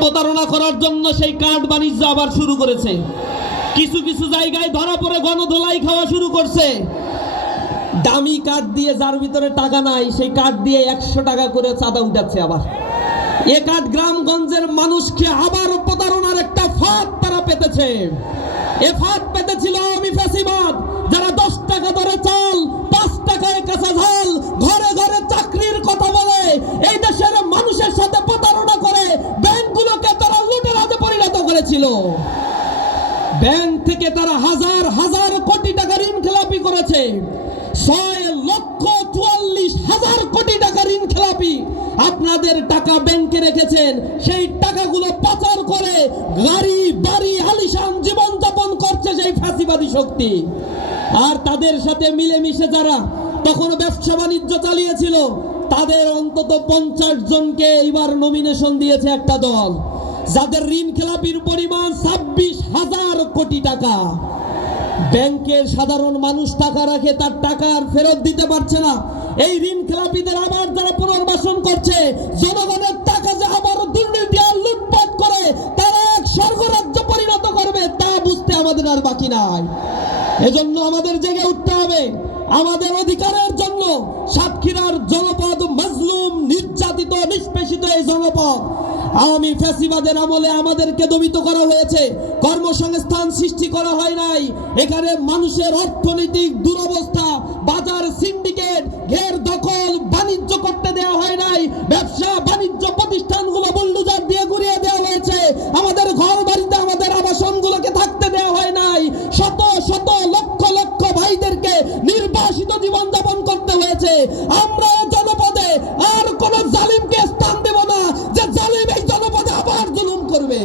প্রতারণা করার জন্য সেই কার্ড বাণিজ্য আবার শুরু করেছে। কিছু কিছু জায়গায় ধরা পড়ে গণধোলাই খাওয়া শুরু করছে। দামি কার্ড দিয়ে যার ভিতরে টাকা নাই সেই কার্ড দিয়ে 100 টাকা করে চাঁদা উঠাচ্ছে। আবার এ কার্ড গ্রামগঞ্জের মানুষকে আবার প্রতারণার একটা ফাঁদ তারা পেতেছে। এ ফাঁদ পেতেছিল আমি ফ্যাসিবাদ, যারা 10 টাকা দরে চাল, 5 টাকায় কাঁচা ঝাল, ঘরে ঘরে চাকরির কথা বলে এই দেশের মানুষের সাথে প্রতারণা করে ব্যাংকগুলোকে তারা লুটেরাজে পরিণত করেছিল। ব্যাংক থেকে তারা হাজার হাজার কোটি টাকা ঋণ খেলাপি করেছে। 6,44,000 কোটি টাকা ঋণ খেলাপি। আপনাদের টাকা ব্যাংকে রেখেছেন, সেই টাকাগুলো পাচার করে গাড়ি বাড়ি আলিশান জীবন যাপন করছে সেই ফ্যাসিবাদী শক্তি। আর তাদের সাথে মিলেমিশে যারা তখন ব্যবসা বাণিজ্য চালিয়েছিল তাদের অন্তত 50 জনকে এবার নমিনেশন দিয়েছে একটা দল, যাদের ঋণ খেলাপির পরিমাণ 26,000 কোটি টাকা। ব্যাংকের সাধারণ মানুষ টাকা রাখে, তার টাকা আর ফেরত দিতে পারছে না। এই ঋণ খেলাপিদের আবার যারা পুনর্বাসন করছে, জনগণের টাকা যে আবার দুর্নীতি আর লুটপাট করে তারা এক স্বর্গরাজ্য পরিণত করবে তা বুঝতে আমাদের আর বাকি নাই। এজন্য আমাদের জেগে উঠতে হবে আমাদের অধিকারের জন্য। সাতক্ষীরার জনপদ মাজলুম, নির্যাতিত, নিষ্পেষিত এই জনপদ আওয়ামী ফ্যাসিবাদের আমলে আমাদেরকে দমিত করা হয়েছে। কর্মসংস্থান সৃষ্টি করা হয় নাই। এখানে মানুষের অর্থনৈতিক দুরবস্থা, বাজার সিন্ডিকেট, ঘের দখল, বাণিজ্য করতে দেওয়া হয় নাই। ব্যবসা বাণিজ্য প্রতিষ্ঠানগুলো বুলডোজার দিয়ে ঘুরিয়ে দেওয়া হয়েছে। আমাদের ঘর বাড়িতে আমাদের আবাসনগুলোকে থাকতে দেওয়া হয় নাই। শত শত লক্ষ লক্ষ ভাইদেরকে নির্বাসিত জীবন যাপন করতে হয়েছে। আমরা জনপদে আর কোন জালিমকে স্থান দেব না যে জালিম এই জনপদে আবার জুলুম করবে।